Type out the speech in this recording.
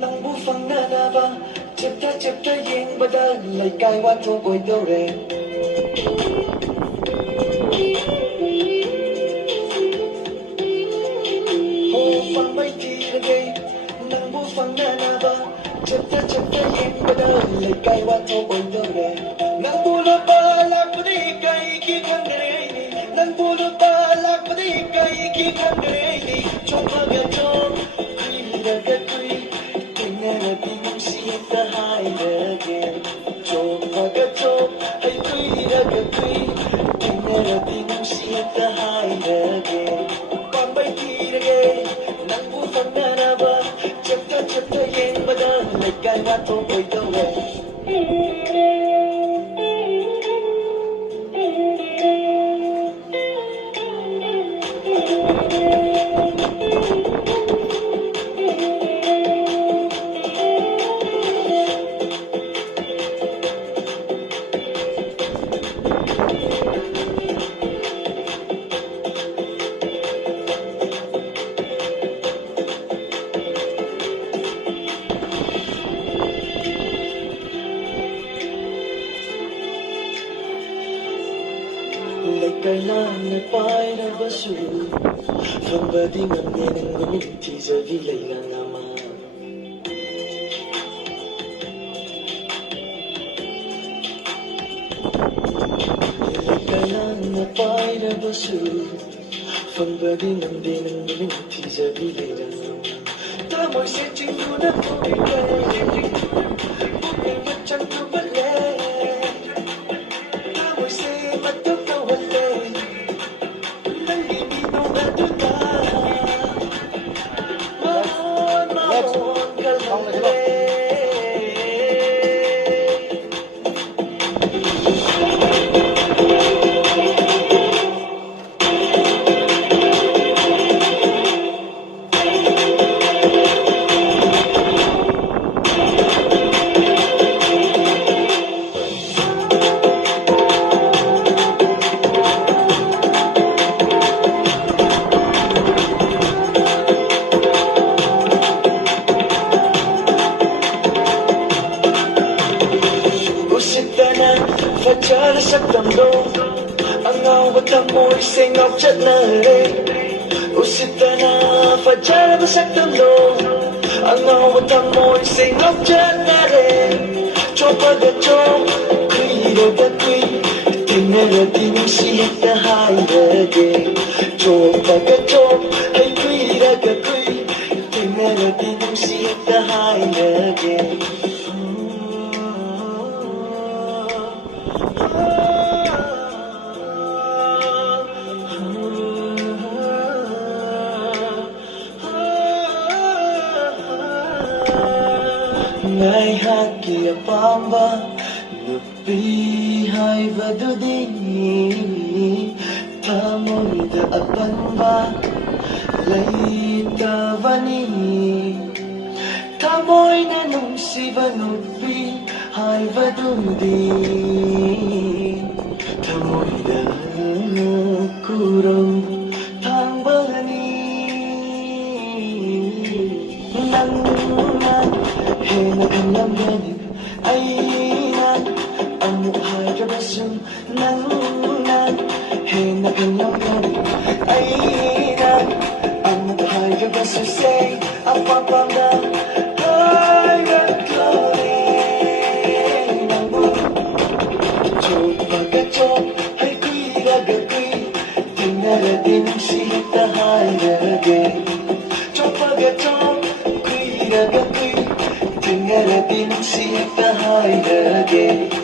Nang bufang na ba chapta yeng bada lai kai wa tho boi do re ho pang mai ti re nang bufang na ba chapta yeng bada lai kai wa tho boi do re nang bula ba lak ba di kai ki khang re ni nang bula ba lak ba di kai ki khang re ni Choppaga chom kui ra ga kui the high again. Choppaga chop, hey kui ra ga kui. Tingara ting si the high again. Pambai ti re, nang bu fang na ba. Chapta yen bada, like kai wa to koi to re. Like kai na pai na basu, from badi ngam ye nang gumin ti javi lai na ngama. Like kai na pai na basu, from badi ngam ye nang gumin ti javi lai na ngama. Ta moi se ching du na ko bi kai, bukeng mat chang tu bat le. Ta moi se mat tu ka wat le. Fajar sắc tầm đô ang ngao và thăm môi say ngọc chất na re Usitana fajar sắc tầm đô ang ngao và thăm môi say ngọc chất na re Choppaga chop kui ra ga kui Tingara ting si ta hai ra ge Choppaga chop hay kui ra ga kui Tingara ting si ta hai ra ge Ngai haki apamba nupi hai vadudi Tamoida apanba laita vani Tamoy na nung siva nupi hai vadudi Tamoida kurang tangbani Nang Hena kan lam ganin ay nan ang mukhay ka basum nang nan Hena kan lam ganin ay nan ang mukhay ka basum say apapam na ay nagkari nang mo Choppaga chop ay kui raga kui Tingara din sita hai rage Choppaga chop kui raga kui Tingara din si ta hai rage